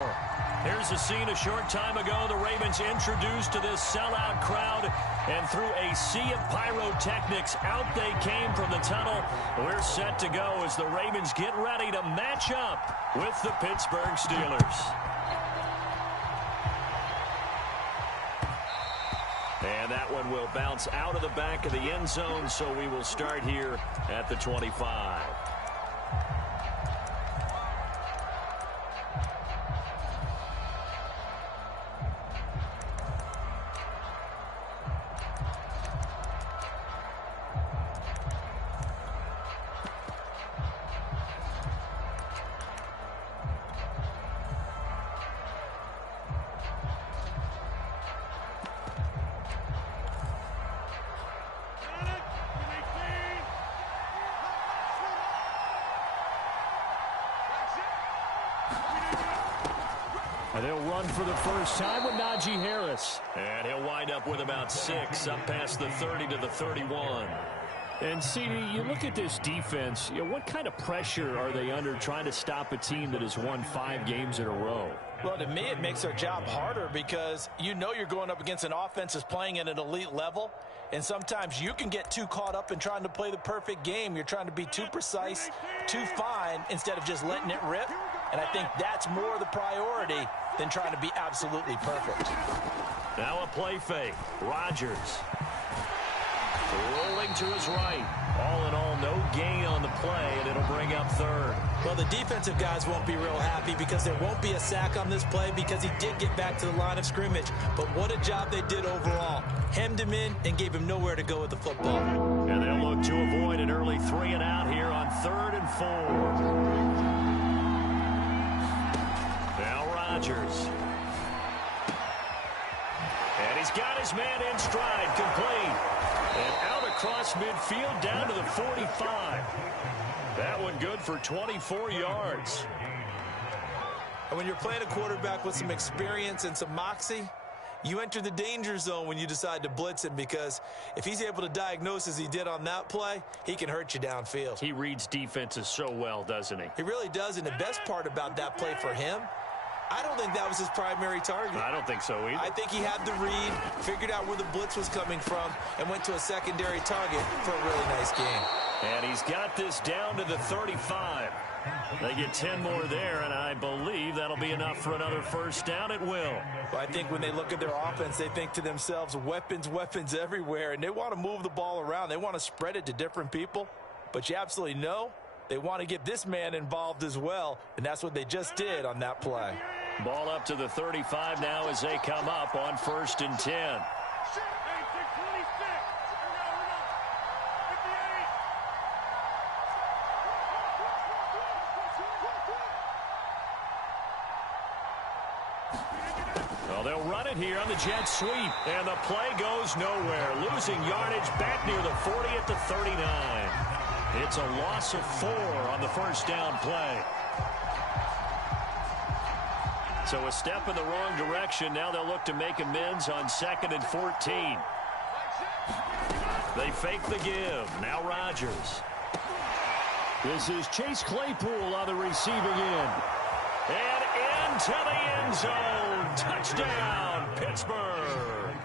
Here's a scene a short time ago. The Ravens introduced to this sellout crowd, and through a sea of pyrotechnics, out they came from the tunnel. We're set to go as the Ravens get ready to match up with the Pittsburgh Steelers. And that one will bounce out of the back of the end zone, so we will start here at the 25. And they'll run for the first time with Najee Harris. And he'll wind up with about 6 up past the 30 to the 31. And, CD, you look at this defense, what kind of pressure are they under trying to stop a team that has won 5 games in a row? Well, to me, it makes their job harder because you know you're going up against an offense that's playing at an elite level. And sometimes you can get too caught up in trying to play the perfect game. You're trying to be too precise, too fine, instead of just letting it rip. And I think that's more the priority than trying to be absolutely perfect. Now a play fake. Rodgers rolling to his right. All in all, no gain on the play, and it'll bring up third. Well, the defensive guys won't be real happy because there won't be a sack on this play because he did get back to the line of scrimmage. But what a job they did overall. Hemmed him in and gave him nowhere to go with the football. And they'll look to avoid an early 3 and out here on 3rd and 4. Now Rodgers. And he's got his man in stride, complete. And out across midfield down to the 45. That one good for 24 yards. And when you're playing a quarterback with some experience and some moxie, you enter the danger zone when you decide to blitz him, because if he's able to diagnose as he did on that play, he can hurt you downfield. He reads defenses so well, doesn't he? He really does, and the best part about that play for him, I don't think that was his primary target. I don't think so either. I think he had the read, figured out where the blitz was coming from, and went to a secondary target for a really nice game. And he's got this down to the 35. They get 10 more there, and I believe that'll be enough for another first down. It will. Well, I think when they look at their offense, they think to themselves, weapons, weapons everywhere, and they want to move the ball around. They want to spread it to different people, but you absolutely know they want to get this man involved as well, and that's what they just did on that play. Ball up to the 35 now as they come up on 1st and 10. Well, they'll run it here on the jet sweep, and the play goes nowhere. Losing yardage back near the 40 at the 39. It's a loss of 4 on the first down play. So a step in the wrong direction. Now they'll look to make amends on 2nd and 14. They fake the give. Now Rodgers. This is Chase Claypool on the receiving end. And into the end zone. Touchdown, Pittsburgh.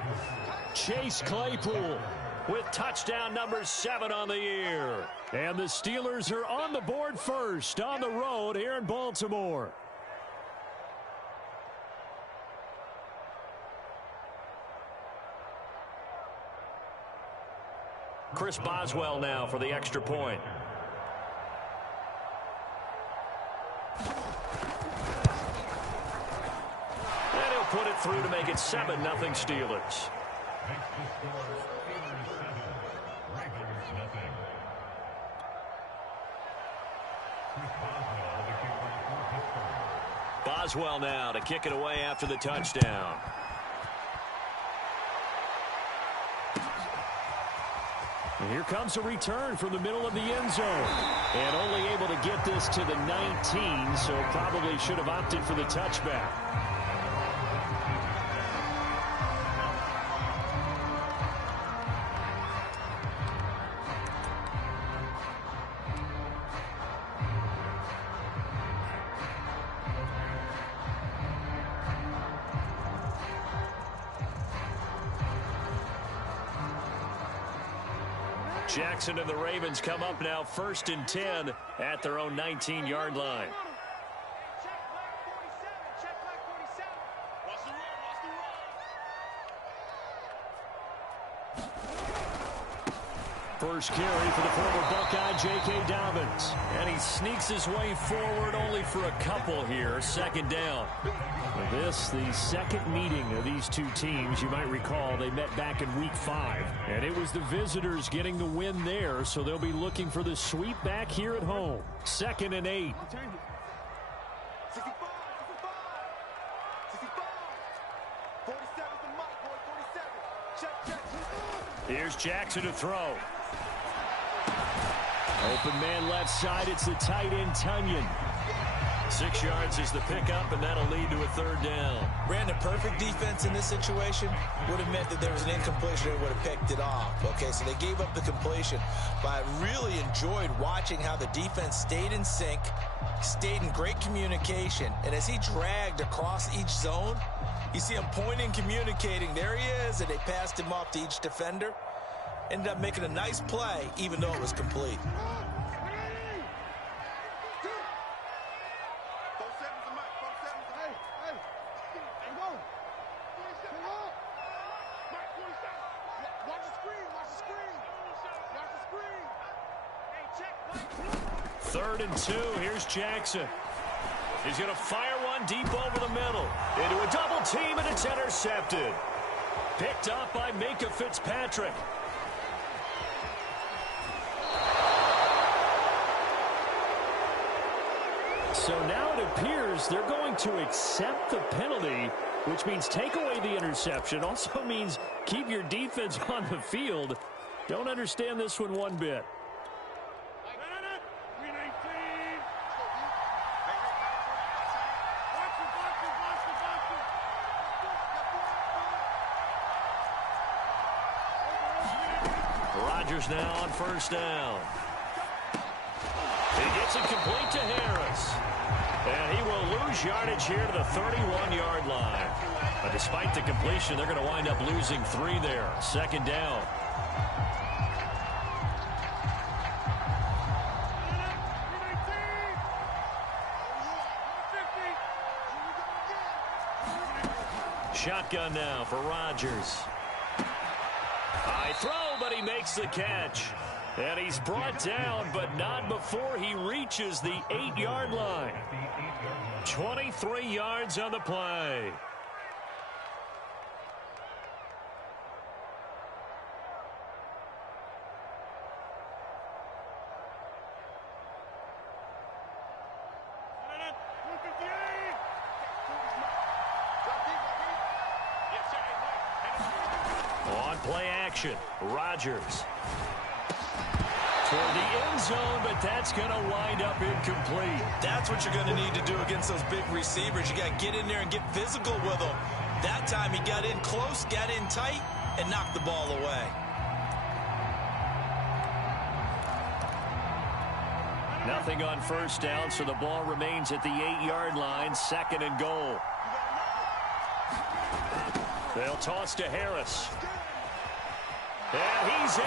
Chase Claypool with touchdown number 7 on the year. And the Steelers are on the board first on the road here in Baltimore. Chris Boswell now for the extra point. And he'll put it through to make it 7-0 Steelers. Boswell now to kick it away after the touchdown. And here comes a return from the middle of the end zone. And only able to get this to the 19, so probably should have opted for the touchback. Jackson and the Ravens come up now 1st and 10 at their own 19-yard line. First carry for the former Buckeye, J.K. Dobbins. And he sneaks his way forward only for a couple here. 2nd down. This, the second meeting of these two teams. You might recall they met back in Week 5. And it was the visitors getting the win there, so they'll be looking for the sweep back here at home. 2nd and 8. Here's Jackson to throw. Open man left side. It's the tight end, Tunyon. 6 yards is the pickup, and that'll lead to a 3rd down. Brandon, perfect defense in this situation would have meant that there was an incompletion and would have picked it off. Okay, so they gave up the completion. But I really enjoyed watching how the defense stayed in sync, stayed in great communication. And as he dragged across each zone, you see him pointing, communicating. There he is, and they passed him off to each defender. Ended up making a nice play, even though it was complete. Third and 2. Here's Jackson. He's going to fire one deep over the middle. Into a double team, and it's intercepted. Picked up by Minka Fitzpatrick. So now it appears they're going to accept the penalty, which means take away the interception. Also means keep your defense on the field. Don't understand this one bit. Rodgers now on 1st down. He gets it complete to Harris. And he will lose yardage here to the 31-yard line. But despite the completion, they're going to wind up losing 3 there. 2nd down. Shotgun now for Rodgers. High throw, but he makes the catch. And he's brought down, but not before he reaches the 8-yard line. 23 yards on the play. On play action, Rodgers. Toward the end zone, but that's going to wind up incomplete. That's what you're going to need to do against those big receivers. You got to get in there and get physical with them. That time he got in close, got in tight, and knocked the ball away. Nothing on 1st down, so the ball remains at the 8-yard line. 2nd and goal. They'll toss to Harris. And he's in.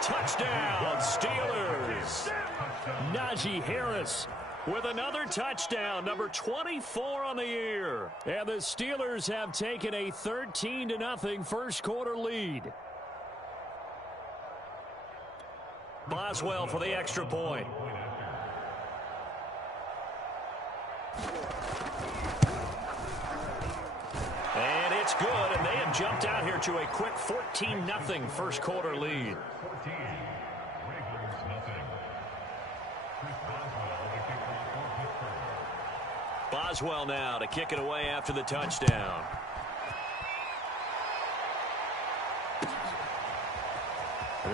Touchdown, Steelers. Najee Harris with another touchdown, number 24 on the year. And the Steelers have taken a 13-0 first quarter lead. Boswell for the extra point. And it's good, and they have jumped out here to a quick 14-0 first quarter lead. Boswell now to kick it away after the touchdown.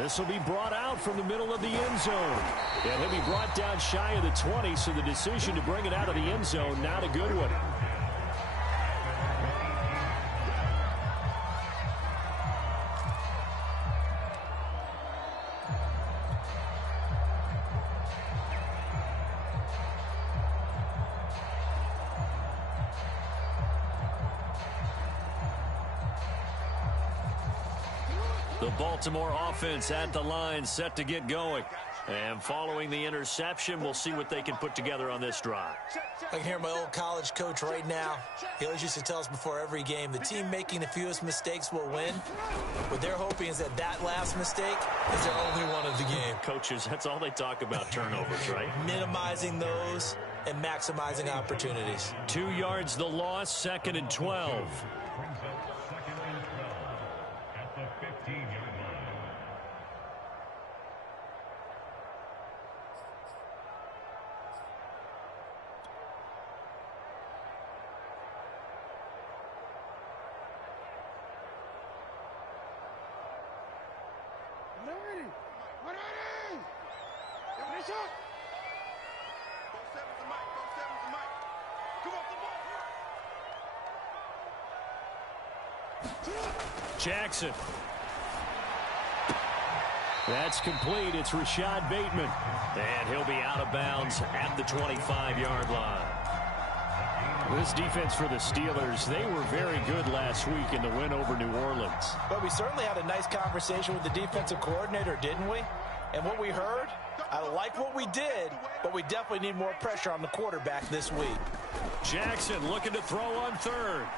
This will be brought out from the middle of the end zone. And he'll be brought down shy of the 20, so the decision to bring it out of the end zone, not a good one. The Baltimore offense at the line, set to get going. And following the interception, we'll see what they can put together on this drive. I can hear my old college coach right now. He always used to tell us before every game, the team making the fewest mistakes will win. What they're hoping is that last mistake is their only one of the game. Coaches, that's all they talk about, turnovers, right? Minimizing those and maximizing opportunities. 2 yards the loss, 2nd and 12. Jackson. That's complete. It's Rashad Bateman. And he'll be out of bounds at the 25-yard line. This defense for the Steelers, they were very good last week in the win over New Orleans. But we certainly had a nice conversation with the defensive coordinator, didn't we? And what we heard, I like what we did, but we definitely need more pressure on the quarterback this week. Jackson looking to throw on 3rd.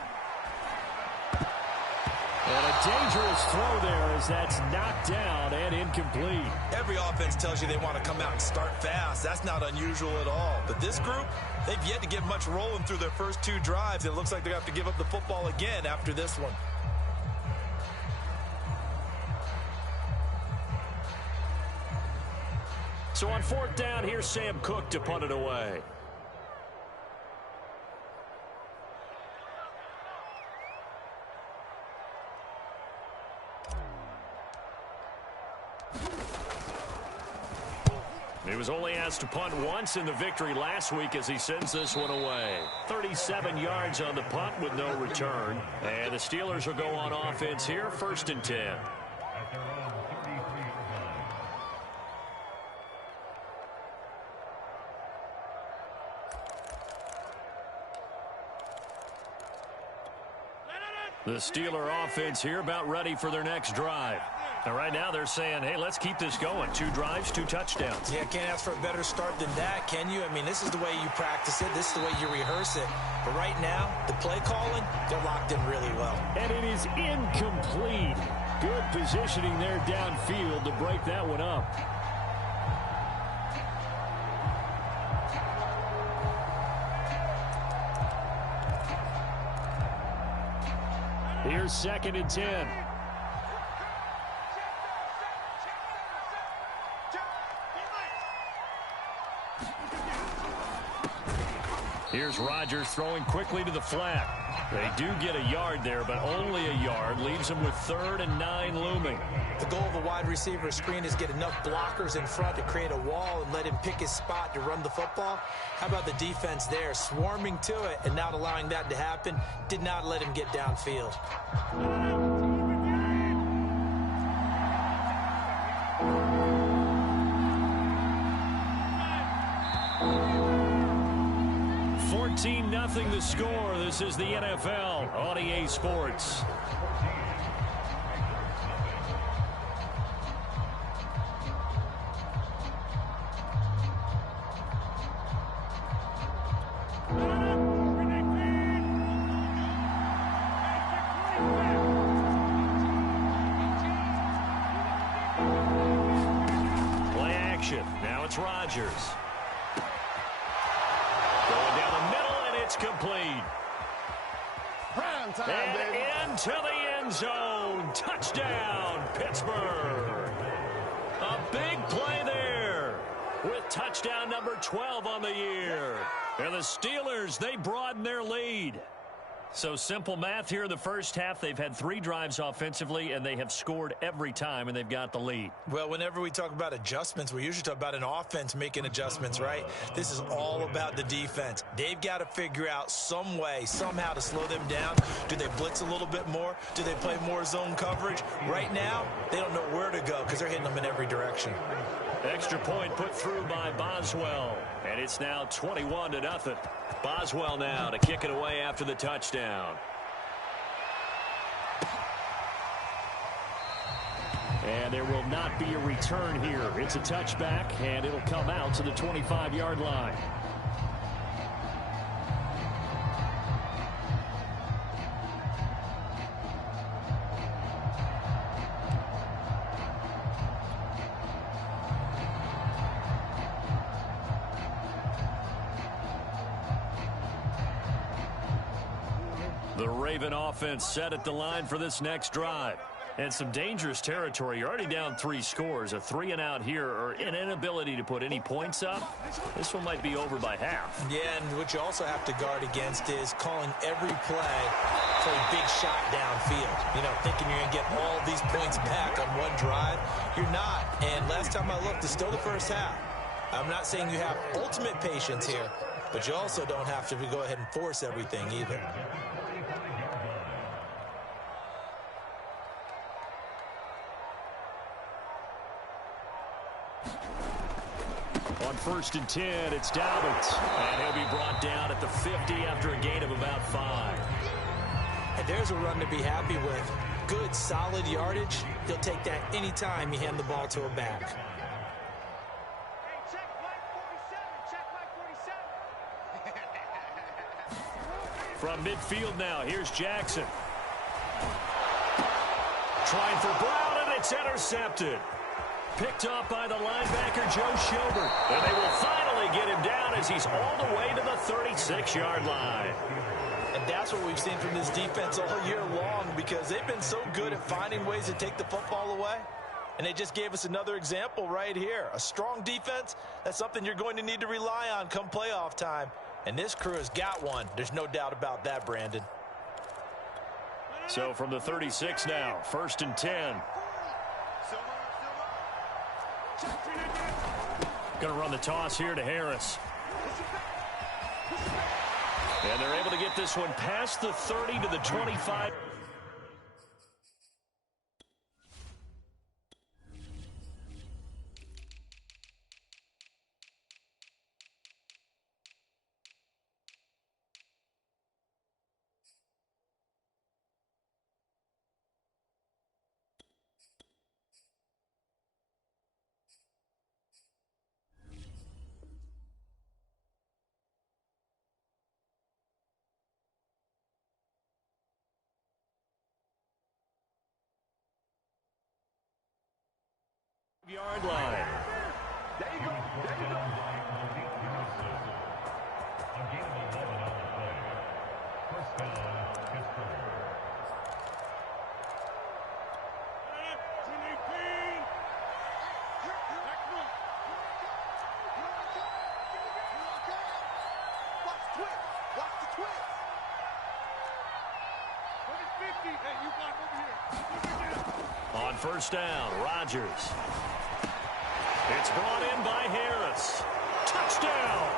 And a dangerous throw there as that's knocked down and incomplete. Every offense tells you they want to come out and start fast. That's not unusual at all. But this group, they've yet to get much rolling through their first 2 drives. It looks like they have to give up the football again after this one. So on 4th down, here's Sam Cook to punt it away. He was only asked to punt once in the victory last week as he sends this one away. 37 yards on the punt with no return. And the Steelers will go on offense here, 1st and 10. The Steeler offense here about ready for their next drive. And right now they're saying, hey, let's keep this going. 2 drives, 2 touchdowns. Yeah, can't ask for a better start than that, can you? I mean, this is the way you practice it. This is the way you rehearse it. But right now, the play calling, they're locked in really well. And it is incomplete. Good positioning there downfield to break that one up. Here's 2nd and 10. Here's Rodgers throwing quickly to the flat. They do get a yard there, but only a yard. Leaves them with 3rd and 9 looming. The goal of a wide receiver screen is get enough blockers in front to create a wall and let him pick his spot to run the football. How about the defense there? Swarming to it and not allowing that to happen. Did not let him get downfield. Nothing the score. This is the NFL on EA Sports. Play action. Now it's Rodgers. It's complete. Prime time, and baby. Into the end zone. Touchdown, Pittsburgh. A big play there with touchdown number 12 on the year. And the Steelers, they broaden their lead. So simple math here in the first half. They've had 3 drives offensively, and they have scored every time, and they've got the lead. Well, whenever we talk about adjustments, we usually talk about an offense making adjustments, right? This is all about the defense. They've got to figure out some way, somehow to slow them down. Do they blitz a little bit more? Do they play more zone coverage? Right now, they don't know where to go because they're hitting them in every direction. Extra point put through by Boswell, and it's now 21-0. Boswell now to kick it away after the touchdown. And there will not be a return here. It's a touchback, and it'll come out to the 25-yard line. The Raven offense set at the line for this next drive. And some dangerous territory. You're already down 3 scores. A 3-and-out here, or an inability to put any points up. This one might be over by half. Yeah, and what you also have to guard against is calling every play for a big shot downfield. You know, thinking you're going to get all these points back on one drive. You're not. And last time I looked, it's still the first half. I'm not saying you have ultimate patience here, but you also don't have to go ahead and force everything either. On 1st and 10, it's Dobbins. And he'll be brought down at the 50 after a gain of about 5. And there's a run to be happy with. Good, solid yardage. He'll take that anytime you hand the ball to a back. From midfield now, here's Jackson. Trying for Brown, and it's intercepted. Picked up by the linebacker, Joe Schobert. And they will finally get him down as he's all the way to the 36-yard line. And that's what we've seen from this defense all year long, because they've been so good at finding ways to take the football away. And they just gave us another example right here. A strong defense, that's something you're going to need to rely on come playoff time. And this crew has got one. There's no doubt about that, Brandon. So from the 36 now, 1st and 10. Going to run the toss here to Harris. And they're able to get this one past the 30 to the 25. Yard line. There you go. There you go. Watch the twist. On 1st down, Rodgers. It's brought in by Harris. Touchdown!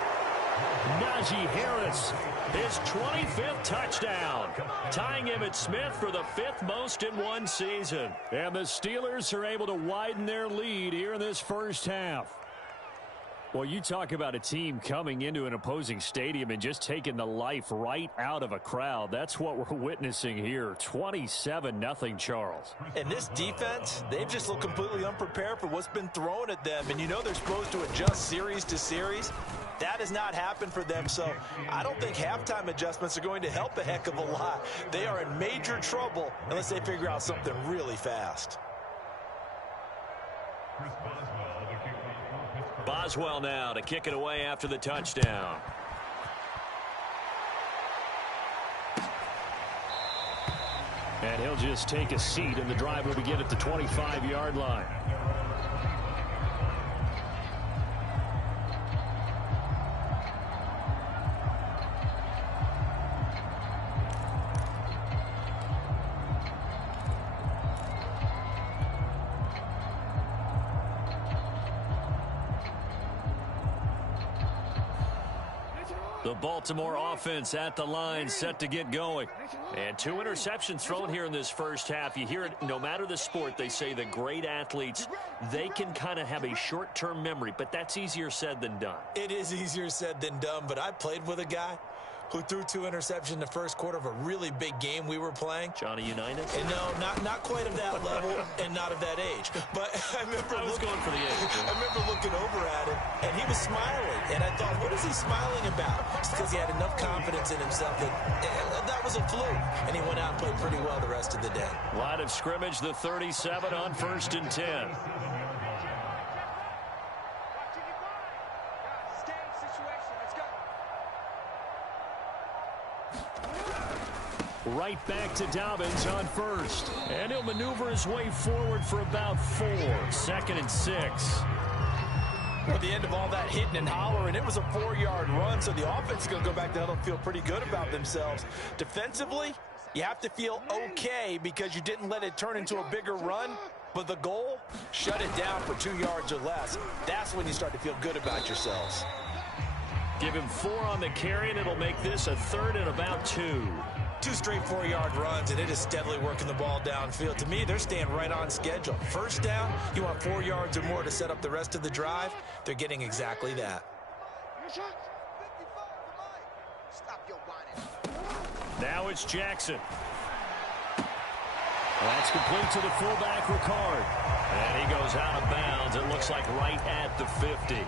Najee Harris, his 25th touchdown, tying Emmitt Smith for the 5th most in one season. And the Steelers are able to widen their lead here in this first half. Well, you talk about a team coming into an opposing stadium and just taking the life right out of a crowd. That's what we're witnessing here. 27-0, Charles. And this defense, they've just looked completely unprepared for what's been thrown at them. And you know they're supposed to adjust series to series. That has not happened for them, so I don't think halftime adjustments are going to help a heck of a lot. They are in major trouble unless they figure out something really fast. Boswell now to kick it away after the touchdown. And he'll just take a seat, and the drive will begin at the 25-yard line. The Baltimore offense at the line, set to get going. And 2 interceptions thrown here in this first half. You hear it, no matter the sport, they say the great athletes, they can kind of have a short-term memory, but that's easier said than done. It is easier said than done, but I played with a guy who threw 2 interceptions in the first quarter of a really big game we were playing. Johnny Unitas? And no, not quite of that level and not of that age. But I was going for the age. I remember looking over at him, and he was smiling. And I thought, what is he smiling about? Just because he had enough confidence in himself that was a fluke. And he went out and played pretty well the rest of the day. Line of scrimmage, the 37 on 1st and 10. Right back to Dobbins on first. And he'll maneuver his way forward for about 4. 2nd and 6. At the end of all that hitting and hollering, it was a 4-yard run, so the offense is going to go back to huddle and feel pretty good about themselves. Defensively, you have to feel okay because you didn't let it turn into a bigger run, but the goal, shut it down for 2 yards or less. That's when you start to feel good about yourselves. Give him 4 on the carry, and it'll make this a 3rd and about 2. 2 straight 4-yard runs, and it is steadily working the ball downfield. To me, they're staying right on schedule. First down, you want 4 yards or more to set up the rest of the drive. They're getting exactly that. Now it's Jackson. That's complete to the fullback, Ricard. And he goes out of bounds. It looks like right at the 50.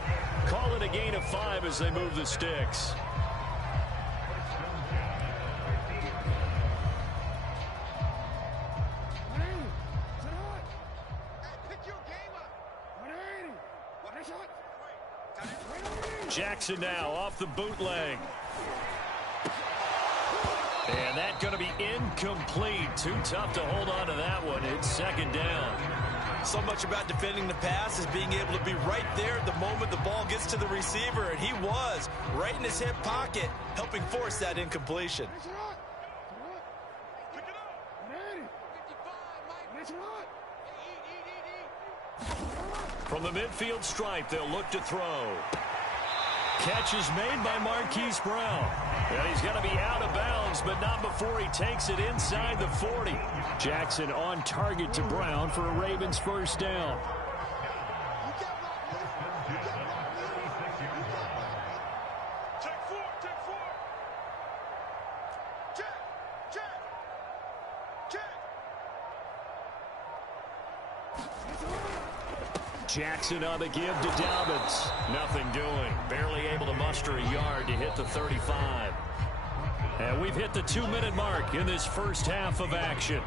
Call it a gain of 5 as they move the sticks. Jackson now off the bootleg. And that's going to be incomplete. Too tough to hold on to that one. It's 2nd down. So much about defending the pass is being able to be right there at the moment the ball gets to the receiver, and he was right in his hip pocket, helping force that incompletion. From the midfield stripe, they'll look to throw. Catch is made by Marquise Brown. And he's going to be out of bounds, but not before he takes it inside the 40. Jackson on target to Brown for a Ravens 1st down. Jackson on the give to Dobbins. Nothing doing. Barely able to muster a yard to hit the 35. And we've hit the 2-minute mark in this first half of action.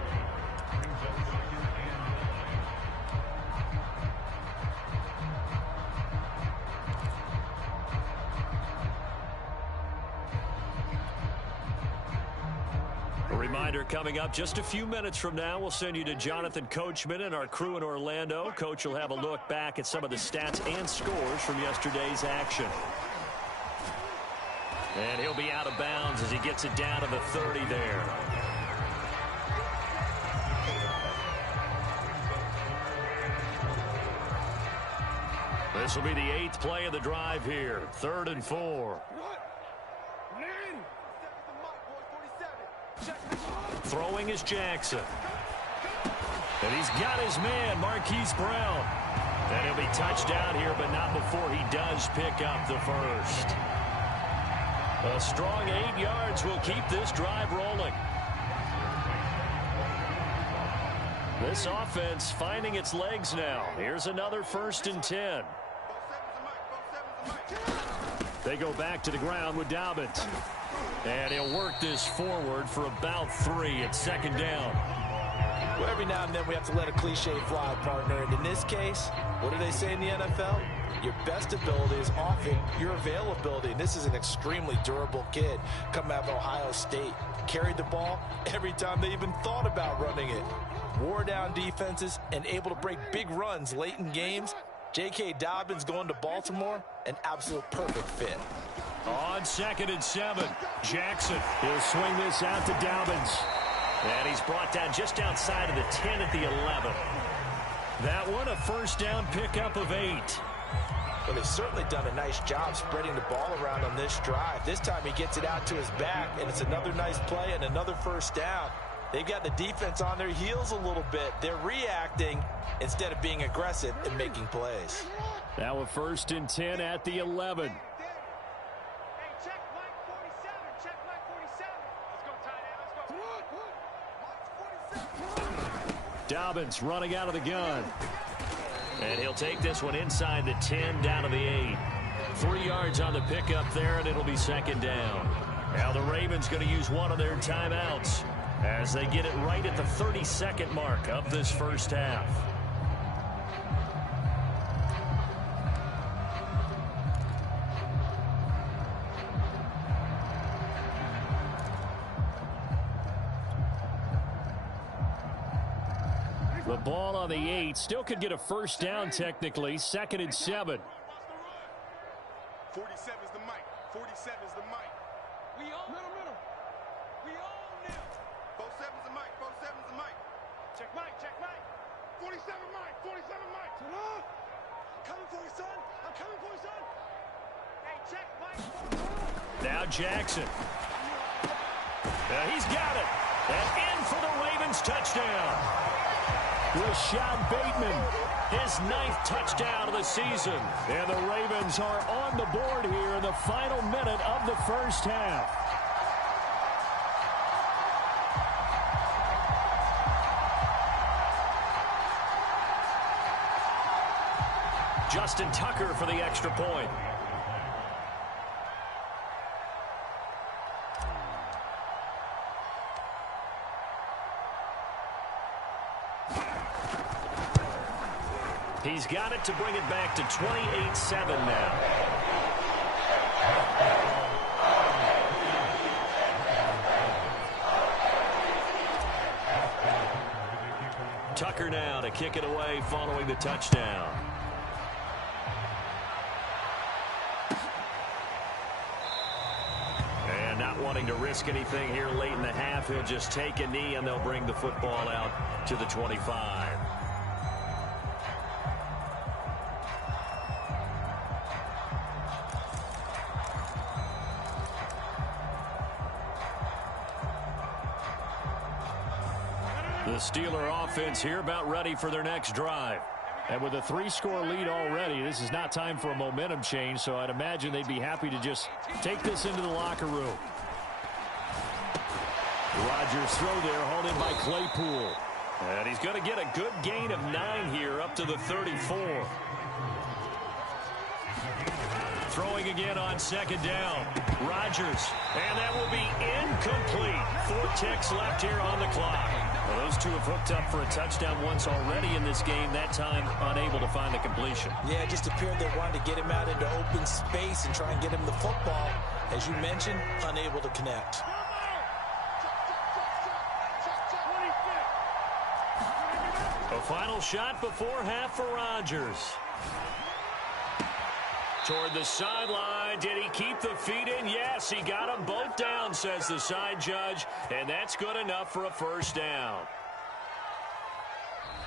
Reminder coming up just a few minutes from now, we'll send you to Jonathan Coachman and our crew in Orlando. Coach will have a look back at some of the stats and scores from yesterday's action. And he'll be out of bounds as he gets it down to the 30 there. This will be the 8th play of the drive here. 3rd and 4. Throwing is Jackson. And he's got his man, Marquise Brown. And he'll be touched down here, but not before he does pick up the first. A strong 8 yards will keep this drive rolling. This offense finding its legs now. Here's another 1st and 10. They go back to the ground with Dobbins. And he'll work this forward for about 3 at 2nd down. Well, every now and then we have to let a cliche fly, partner. And in this case, what do they say in the NFL? Your best ability is often your availability. And this is an extremely durable kid coming out of Ohio State. Carried the ball every time they even thought about running it. Wore down defenses and able to break big runs late in games. J.K. Dobbins going to Baltimore, an absolute perfect fit. On 2nd and 7, Jackson. He'll swing this out to Dobbins. And he's brought down just outside of the 10 at the 11. That one, a 1st down pickup of 8. Well, they've certainly done a nice job spreading the ball around on this drive. This time he gets it out to his back, and it's another nice play and another 1st down. They've got the defense on their heels a little bit. They're reacting instead of being aggressive and making plays. Now a 1st and 10 at the 11. Dobbins running out of the gun. And he'll take this one inside the 10, down to the 8. 3 yards on the pickup there, and it'll be second down. Now the Ravens going to use one of their timeouts as they get it right at the 32nd mark of this first half. The ball on the 8. Still could get a first down technically. 2nd and 7. 47's the mic. 47's the mic. We all middle. We all new. 47's the mic. 47's the mic. Check mic. 47 mic. 47 mic. I'm coming for you, son. I'm coming for you, son. Hey, check mic. Now Jackson. He's got it. And in for the Ravens touchdown. Rashad Bateman. His 9th touchdown of the season. And the Ravens are on the board here in the final minute of the first half. Justin Tucker for the extra point. He's got it to bring it back to 28-7 now. Tucker now to kick it away following the touchdown. And not wanting to risk anything here late in the half, he'll just take a knee and they'll bring the football out to the 25. The Steeler offense here about ready for their next drive. And with a 3-score lead already, this is not time for a momentum change, so I'd imagine they'd be happy to just take this into the locker room. Rodgers throw there, hauled in by Claypool. And he's going to get a good gain of 9 here up to the 34. Throwing again on 2nd down. Rodgers. And that will be incomplete. 4 ticks left here on the clock. Well, those two have hooked up for a touchdown once already in this game. That time unable to find the completion. Yeah, it just appeared they wanted to get him out into open space and try and get him the football. As you mentioned, unable to connect. A final shot before half for Rodgers. Toward the sideline. Did he keep the feet in? Yes, he got them both down, says the side judge. And that's good enough for a first down.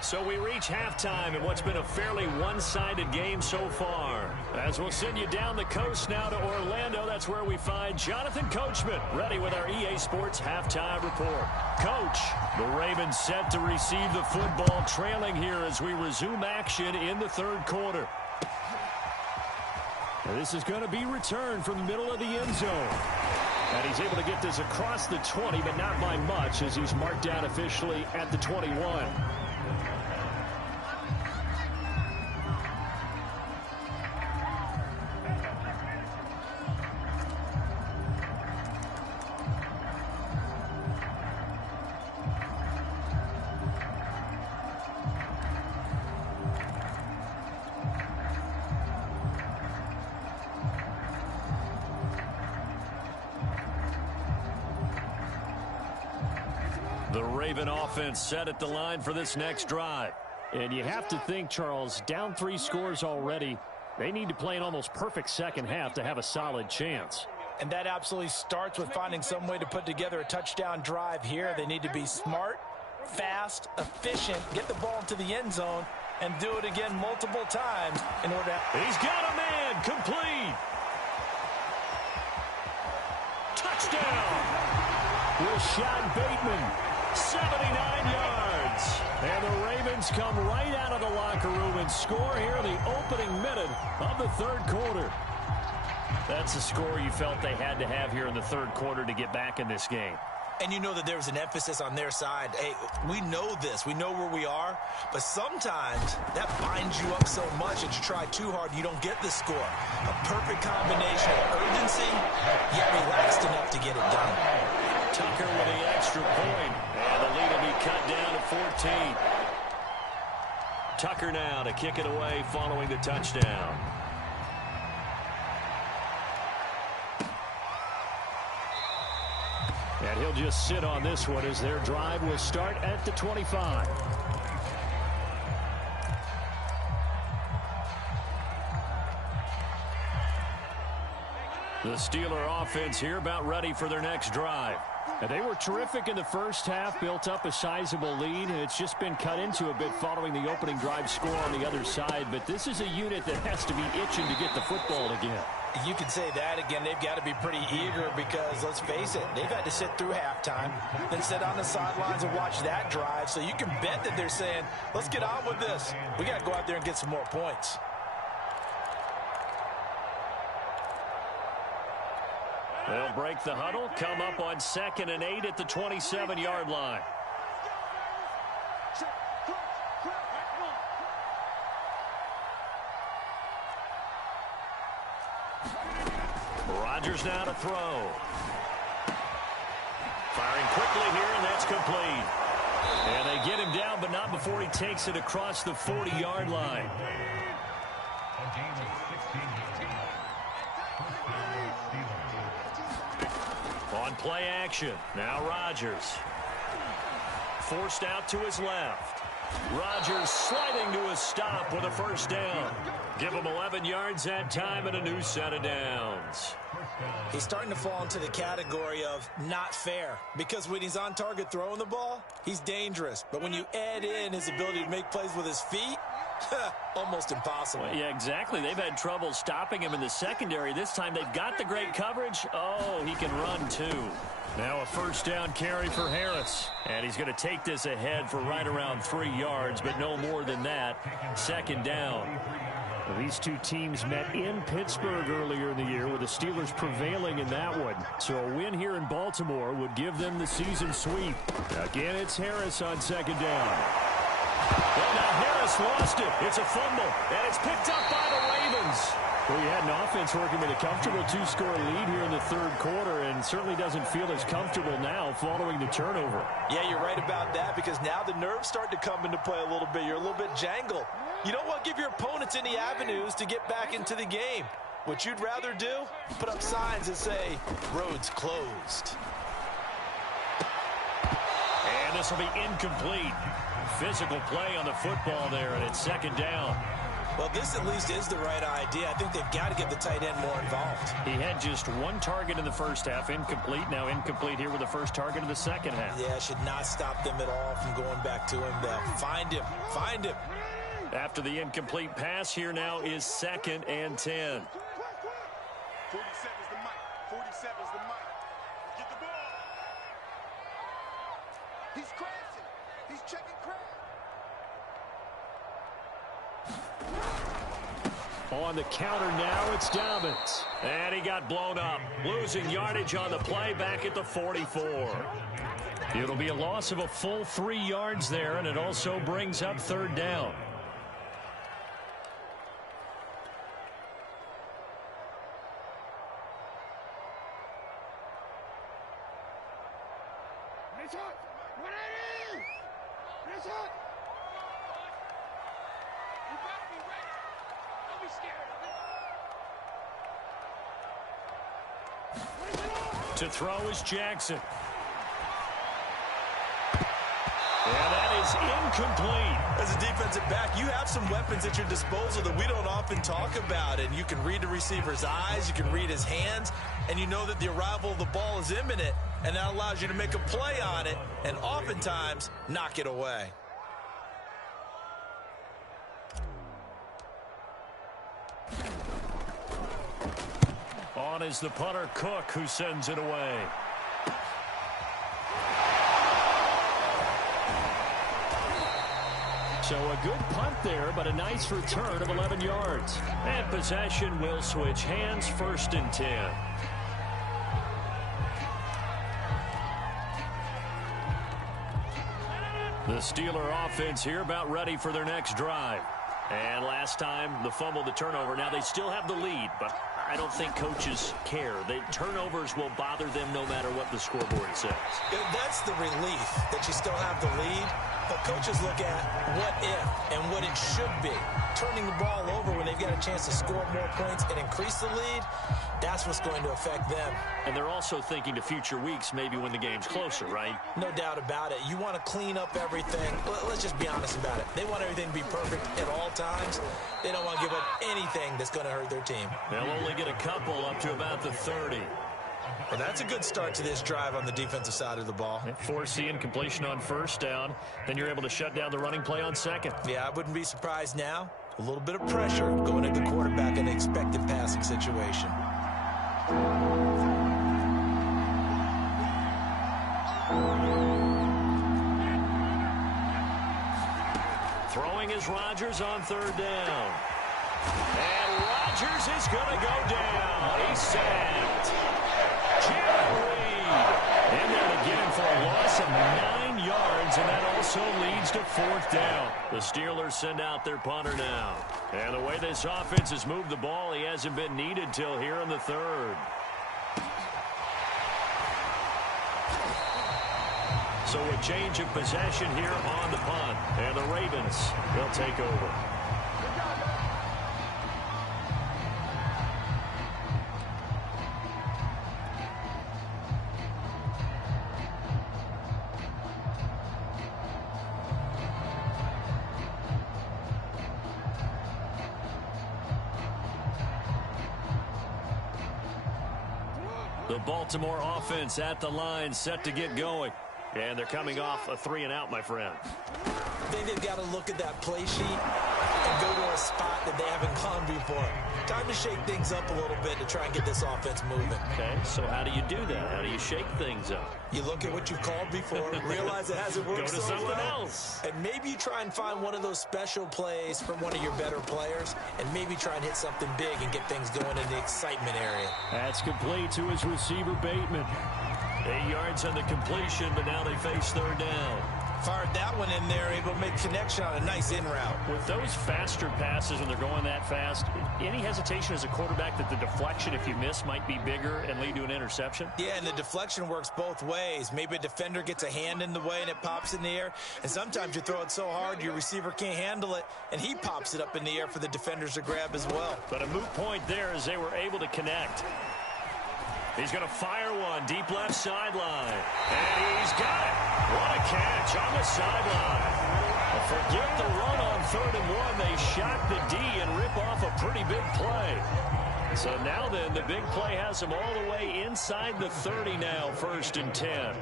So we reach halftime in what's been a fairly one-sided game so far. As we'll send you down the coast now to Orlando, that's where we find Jonathan Coachman, ready with our EA Sports halftime report. Coach, the Ravens set to receive the football, trailing here as we resume action in the 3rd quarter. This is going to be returned from the middle of the end zone. And he's able to get this across the 20, but not by much, as he's marked down officially at the 21. The Raven offense set at the line for this next drive. And you have to think, Charles, down 3 scores already. They need to play an almost perfect second half to have a solid chance. And that absolutely starts with finding some way to put together a touchdown drive here. They need to be smart, fast, efficient, get the ball into the end zone, and do it again multiple times in order to... He's got a man, complete. Touchdown. Rashad Bateman. 79 yards. And the Ravens come right out of the locker room and score here in the opening minute of the 3rd quarter. That's the score you felt they had to have here in the 3rd quarter to get back in this game. And you know that there's an emphasis on their side. Hey, we know this. We know where we are. But sometimes that binds you up so much that you try too hard and you don't get the score. A perfect combination of urgency, yet relaxed enough to get it done. Tucker with the extra point. And the lead will be cut down to 14. Tucker now to kick it away following the touchdown. And he'll just sit on this one as their drive will start at the 25. The Steeler offense here about ready for their next drive. And they were terrific in the first half, built up a sizable lead, and it's just been cut into a bit following the opening drive score on the other side. But this is a unit that has to be itching to get the football again. You can say that again. They've got to be pretty eager because, let's face it, they've had to sit through halftime, then sit on the sidelines and watch that drive. So you can bet that they're saying, let's get on with this. We got to go out there and get some more points. They'll break the huddle, come up on 2nd and 8 at the 27-yard line. Rodgers now to throw. Firing quickly here, and that's complete. And they get him down, but not before he takes it across the 40-yard line. On play action, now Rodgers. Forced out to his left. Rodgers sliding to a stop with a first down. Give him 11 yards that time and a new set of downs. He's starting to fall into the category of not fair because when he's on target throwing the ball, he's dangerous. But when you add in his ability to make plays with his feet, almost impossible. Well, yeah, exactly. They've had trouble stopping him in the secondary. This time they've got the great coverage. Oh, he can run too. Now a first down carry for Harris. And he's going to take this ahead for right around 3 yards, but no more than that. 2nd down. Well, these two teams met in Pittsburgh earlier in the year with the Steelers prevailing in that one. So a win here in Baltimore would give them the season sweep. Again, it's Harris on 2nd down. Well, now Harris lost it. It's a fumble, and it's picked up by the Ravens. Well, you had an offense working with a comfortable 2-score lead here in the 3rd quarter and certainly doesn't feel as comfortable now following the turnover. Yeah, you're right about that because now the nerves start to come into play a little bit. You're a little bit jangled. You don't want to give your opponents any avenues to get back into the game. What you'd rather do, put up signs that say, roads closed. And this will be incomplete. Physical play on the football there, and it's 2nd down. Well, this at least is the right idea. I think they've got to get the tight end more involved. He had just 1 target in the first half, incomplete. Now incomplete here with the first target of the 2nd half. Yeah, should not stop them at all from going back to him. Find him. Find him. After the incomplete pass, here now is 2nd and 10. 47's the mic. 47's the mic. Get the ball. He's crashing. He's checking crash. On the counter now, it's Dobbins. And he got blown up. Losing yardage on the play back at the 44. It'll be a loss of a full 3 yards there, and it also brings up 3rd down. To throw is Jackson. And that is incomplete. As a defensive back, you have some weapons at your disposal that we don't often talk about. And you can read the receiver's eyes, you can read his hands, and you know that the arrival of the ball is imminent. And that allows you to make a play on it and oftentimes knock it away. On is the punter, Cook, who sends it away. So a good punt there, but a nice return of 11 yards. And possession will switch hands, 1st and 10. The Steeler offense here about ready for their next drive. And last time, the fumble, the turnover. Now they still have the lead, but I don't think coaches care. The turnovers will bother them no matter what the scoreboard says. That's the relief that you still have the lead. But coaches look at what if and what it should be. Turning the ball over when they've got a chance to score more points and increase the lead, that's what's going to affect them. And they're also thinking to future weeks, maybe when the game's closer, right? No doubt about it. You want to clean up everything. Let's just be honest about it. They want everything to be perfect at all times. They don't want to give up anything that's going to hurt their team. They'll only get a couple up to about the 30. Well, that's a good start to this drive on the defensive side of the ball. Forcing completion on first down. Then you're able to shut down the running play on second. Yeah, I wouldn't be surprised now. A little bit of pressure going at the quarterback in an expected passing situation. Throwing is Rodgers on third down. And Rodgers is going to go down. He's sacked. In there to get him for a loss of 9 yards, and that also leads to fourth down. The Steelers send out their punter now. And the way this offense has moved the ball, he hasn't been needed till here in the third. So a change of possession here on the punt. And the Ravens, they'll take over. The Baltimore offense at the line, set to get going. And they're coming off a 3-and-out, my friend. I think they've got to look at that play sheet and go to a spot that they haven't gone before. Time to shake things up a little bit to try and get this offense moving. Okay, so how do you do that? How do you shake things up? You look at what you've called before, realize it hasn't worked Go to so someone well, else. and maybe you try and find one of those special plays from one of your better players, and maybe try and hit something big and get things going in the excitement area. That's complete to his receiver, Bateman. 8 yards on the completion, but now they face third down. Fired that one in there, able to make connection on a nice in route. With those faster passes when they're going that fast, any hesitation as a quarterback that the deflection, if you miss, might be bigger and lead to an interception? Yeah, and the deflection works both ways. Maybe a defender gets a hand in the way and it pops in the air. And sometimes you throw it so hard your receiver can't handle it, and he pops it up in the air for the defenders to grab as well. But a moot point there as they were able to connect. He's going to fire one deep left sideline. And he's got it. What a catch on the sideline. Forget the run on 3rd and 1. They shock the D and rip off a pretty big play. So now then, the big play has them all the way inside the 30 now, 1st and 10.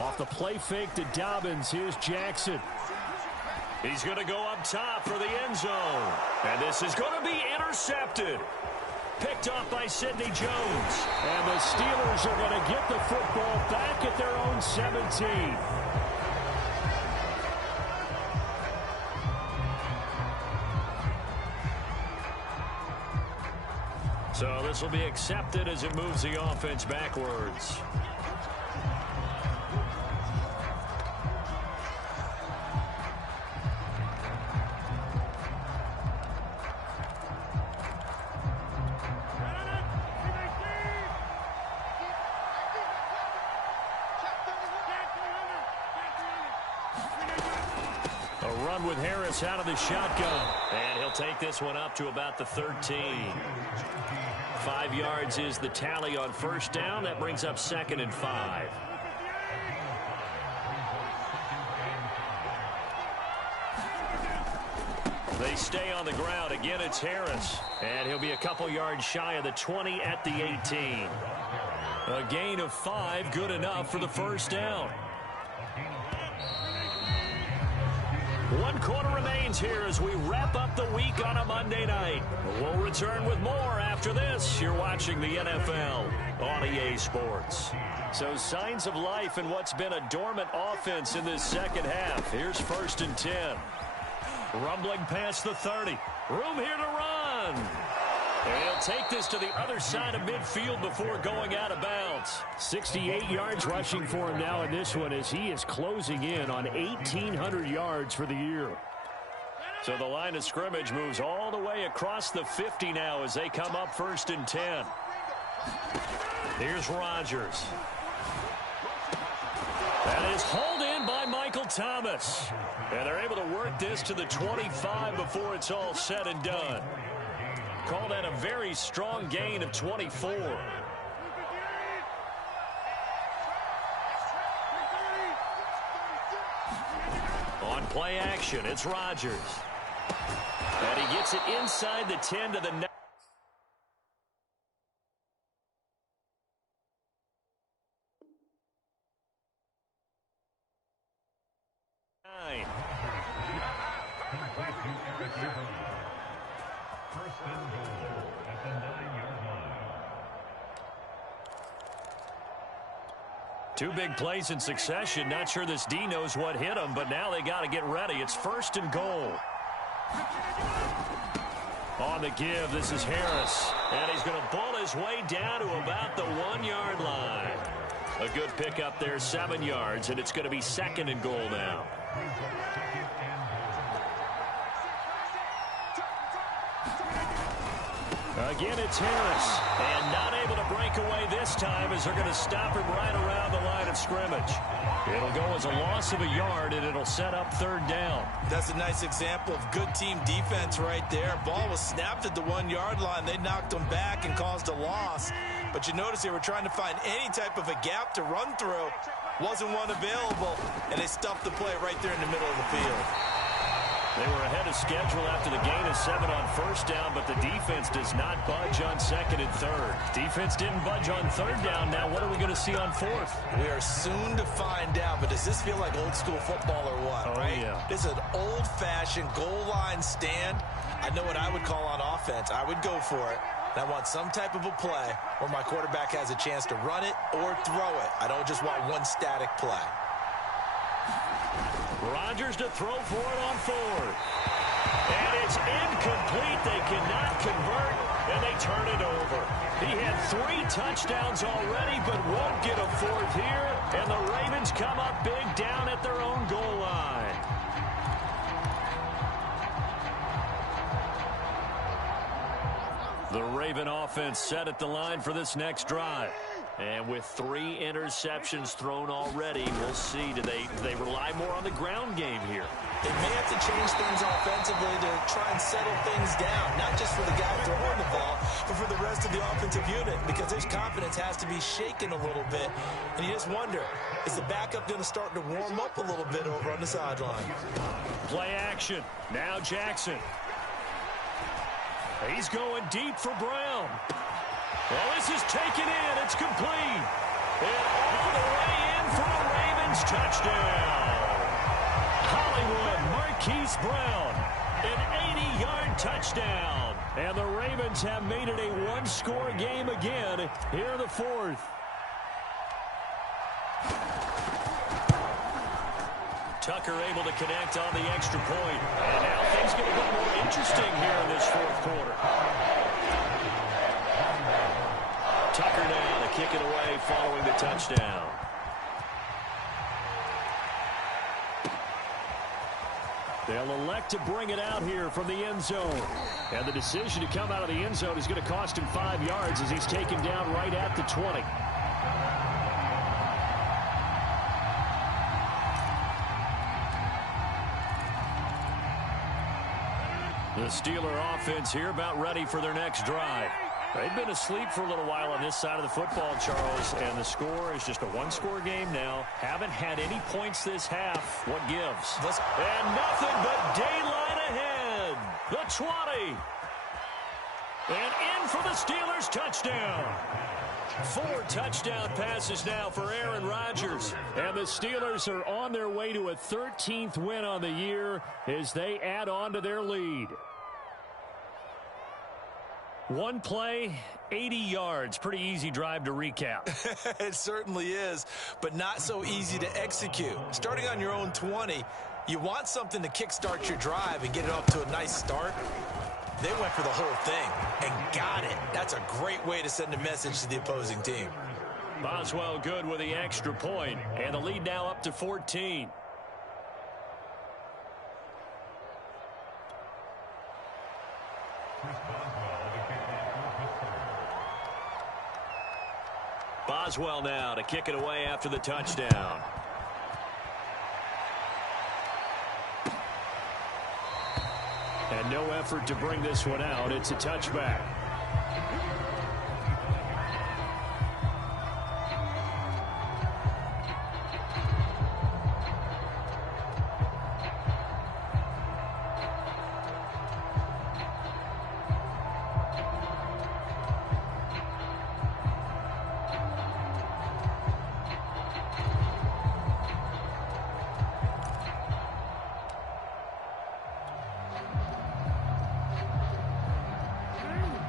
Off the play fake to Dobbins, here's Jackson. He's going to go up top for the end zone. And this is going to be intercepted. Picked off by Sidney Jones. And the Steelers are going to get the football back at their own 17. So this will be accepted as it moves the offense backwards. With Harris out of the shotgun. And he'll take this one up to about the 13. 5 yards is the tally on 1st down. That brings up 2nd and 5. They stay on the ground. Again, it's Harris. And he'll be a couple yards shy of the 20 at the 18. A gain of 5, good enough for the 1st down. 1 quarter remains here as we wrap up the week on a Monday night. We'll return with more after this. You're watching the NFL on EA Sports. So signs of life in what's been a dormant offense in this second half. Here's 1st and 10. Rumbling past the 30. Room here to run. And he'll take this to the other side of midfield before going out of bounds. 68 yards rushing for him now in this one as he is closing in on 1,800 yards for the year. So the line of scrimmage moves all the way across the 50 now as they come up 1st and 10. Here's Rodgers. That is hauled in by Michael Thomas. And they're able to work this to the 25 before it's all said and done. Call that a very strong gain of 24. On play action, it's Rodgers. And he gets it inside the 10 to the 9. Two big plays in succession. Not sure this D knows what hit him, but now they got to get ready. It's 1st and goal. On the give, this is Harris. And he's going to bull his way down to about the 1-yard line. A good pickup there, 7 yards, and it's going to be 2nd and goal now. Again, it's Harris. And not able to break away this time as they're going to stop him right around the line of scrimmage. It'll go as a loss of a yard, and it'll set up 3rd down. That's a nice example of good team defense right there. Ball was snapped at the 1-yard line. They knocked him back and caused a loss. But you notice they were trying to find any type of a gap to run through. Wasn't one available, and they stuffed the play right there in the middle of the field. They were ahead of schedule after the gain of 7 on 1st down, but the defense does not budge on 2nd and 3rd. Defense didn't budge on 3rd down. Now what are we going to see on 4th? We are soon to find out, but does this feel like old school football or what, right? Yeah. This is an old-fashioned goal line stand. I know what I would call on offense. I would go for it. And I want some type of a play where my quarterback has a chance to run it or throw it. I don't just want one static play. Rodgers to throw for it on 4th. And it's incomplete. They cannot convert, and they turn it over. He had 3 touchdowns already, but won't get a 4th here. And the Ravens come up big down at their own goal line. The Raven offense set at the line for this next drive. And with 3 interceptions thrown already, we'll see. Do they rely more on the ground game here? They may have to change things offensively to try and settle things down, not just for the guy throwing the ball, but for the rest of the offensive unit, because their confidence has to be shaken a little bit. And you just wonder, is the backup going to start to warm up a little bit over on the sideline? Play action. Now Jackson. He's going deep for Brown. Well, this is taken in. It's complete. And all the way in for a Ravens touchdown. Hollywood Marquise Brown, an 80-yard touchdown. And the Ravens have made it a 1-score game again here in the 4th. Tucker able to connect on the extra point. And now things get a little more interesting here in this 4th quarter. Tucker now to kick it away following the touchdown. They'll elect to bring it out here from the end zone. And the decision to come out of the end zone is going to cost him 5 yards as he's taken down right at the 20. The Steeler offense here about ready for their next drive. They've been asleep for a little while on this side of the football, Charles, and the score is just a 1-score game now. Haven't had any points this half. What gives? And nothing but daylight ahead. The 20. And in for the Steelers touchdown. 4 touchdown passes now for Aaron Rodgers. And the Steelers are on their way to a 13th win on the year as they add on to their lead. 1 play, 80 yards. Pretty easy drive to recap. It certainly is, but not so easy to execute. Starting on your own 20, you want something to kickstart your drive and get it off to a nice start. They went for the whole thing and got it. That's a great way to send a message to the opposing team. Boswell good with the extra point, and the lead now up to 14. Boswell now to kick it away after the touchdown. And no effort to bring this one out. It's a touchback.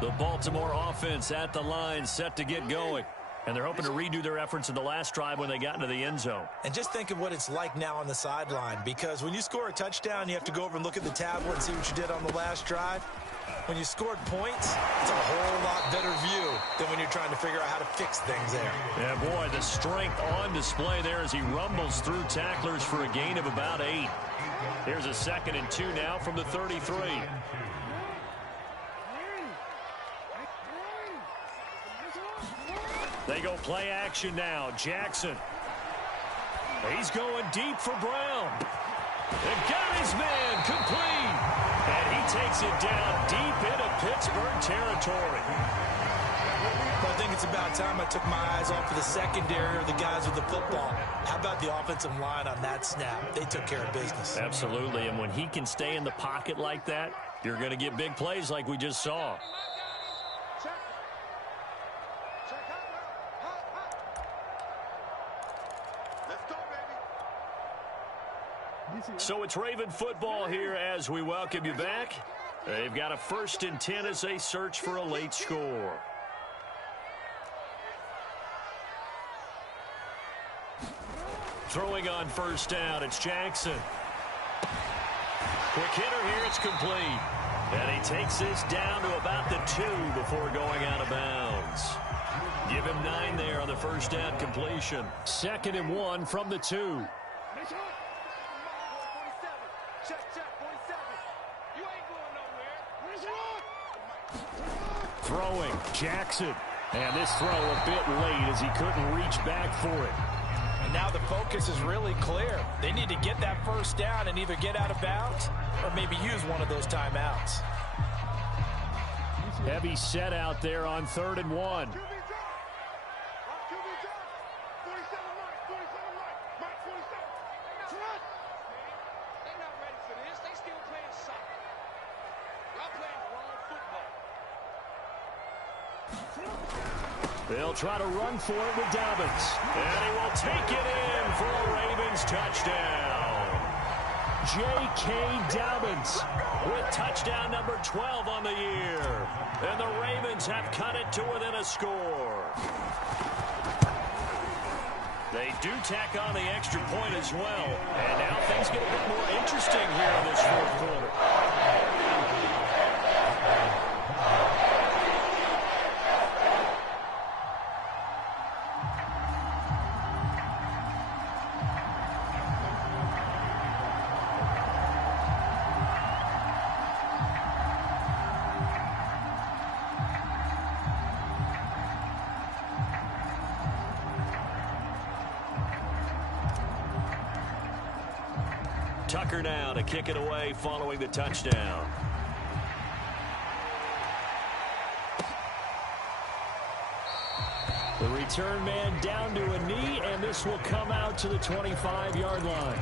The Baltimore offense at the line, set to get going. And they're hoping to redo their efforts in the last drive when they got into the end zone. And just think of what it's like now on the sideline, because when you score a touchdown, you have to go over and look at the tablet and see what you did on the last drive. When you scored points, it's a whole lot better view than when you're trying to figure out how to fix things there. Yeah, boy, the strength on display there as he rumbles through tacklers for a gain of about 8. Here's a 2nd and 2 now from the 33. They go play action now. Jackson. He's going deep for Brown. They got his man complete. And he takes it down deep into Pittsburgh territory. But I think it's about time I took my eyes off of the secondary or the guys with the football. How about the offensive line on that snap? They took care of business. Absolutely. And when he can stay in the pocket like that, you're going to get big plays like we just saw. So it's Raven football here as we welcome you back. They've got a 1st and 10 as they search for a late score. Throwing on 1st down, it's Jackson. Quick hitter here, it's complete. And he takes this down to about the 2 before going out of bounds. Give him 9 there on the 1st down completion. 2nd and 1 from the 2. Throwing, Jackson. And this throw a bit late as he couldn't reach back for it. And now the focus is really clear. They need to get that 1st down and either get out of bounds or maybe use one of those timeouts. Heavy set out there on 3rd and 1. They'll try to run for it with Dobbins. And he will take it in for a Ravens touchdown. J.K. Dobbins with touchdown number 12 on the year. And the Ravens have cut it to within a score. They do tack on the extra point as well. And now things get a bit more interesting here in this 4th quarter. Tucker now to kick it away following the touchdown. The return man down to a knee, and this will come out to the 25-yard line.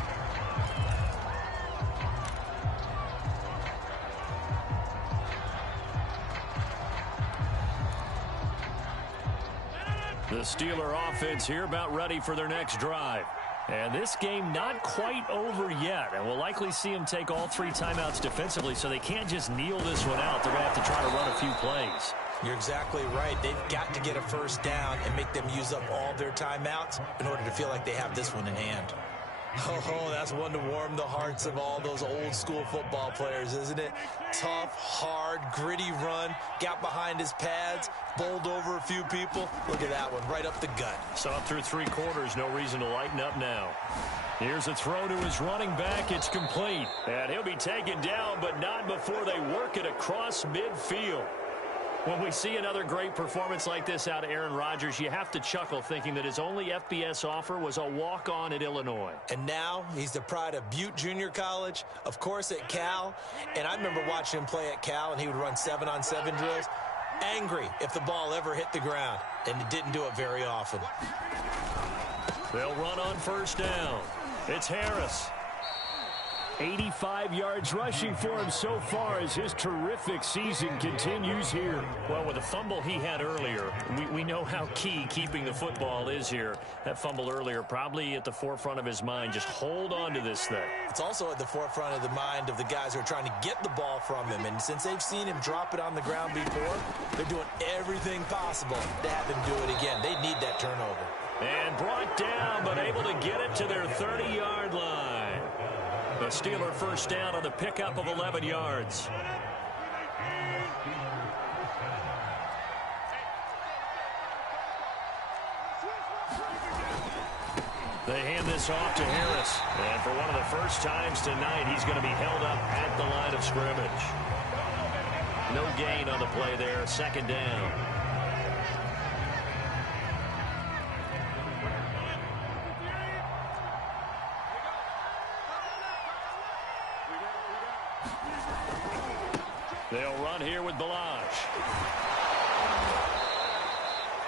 The Steeler offense here about ready for their next drive. And this game not quite over yet. And we'll likely see them take all 3 timeouts defensively, so they can't just kneel this one out. They're going to have to try to run a few plays. You're exactly right. They've got to get a 1st down and make them use up all their timeouts in order to feel like they have this one in hand. Oh, that's one to warm the hearts of all those old school football players, isn't it? Tough, hard, gritty run, got behind his pads, bowled over a few people. Look at that one, right up the gut. Saw through 3 quarters, no reason to lighten up now. Here's a throw to his running back. It's complete. And he'll be taken down, but not before they work it across midfield. When we see another great performance like this out of Aaron Rodgers, you have to chuckle thinking that his only FBS offer was a walk-on at Illinois. And now he's the pride of Butte Junior College, of course at Cal. And I remember watching him play at Cal, and he would run 7-on-7 drills. Angry if the ball ever hit the ground, and it didn't do it very often. They'll run on first down. It's Harris. 85 yards rushing for him so far as his terrific season continues here. Well, with the fumble he had earlier, we know how key keeping the football is here. That fumble earlier probably at the forefront of his mind. Just hold on to this thing. It's also at the forefront of the mind of the guys who are trying to get the ball from him. And since they've seen him drop it on the ground before, they're doing everything possible to have him do it again. They need that turnover. And brought down, but able to get it to their 30-yard line. The Steeler first down on the pickup of 11 yards. They hand this off to Harris. And for one of the first times tonight, he's going to be held up at the line of scrimmage. No gain on the play there. Second down. They'll run here with Balazs.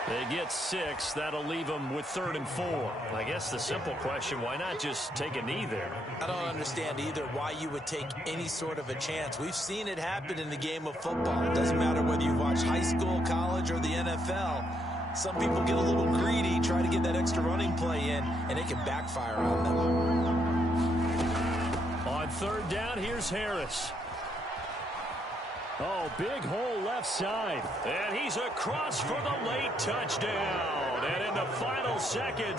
They get 6. That'll leave them with 3rd and 4. I guess the simple question, why not just take a knee there? I don't understand either why you would take any sort of a chance. We've seen it happen in the game of football. It doesn't matter whether you watch high school, college, or the NFL. Some people get a little greedy, try to get that extra running play in, and it can backfire on them. On 3rd down, here's Harris. Oh, big hole left side. And he's across for the late touchdown. And in the final seconds,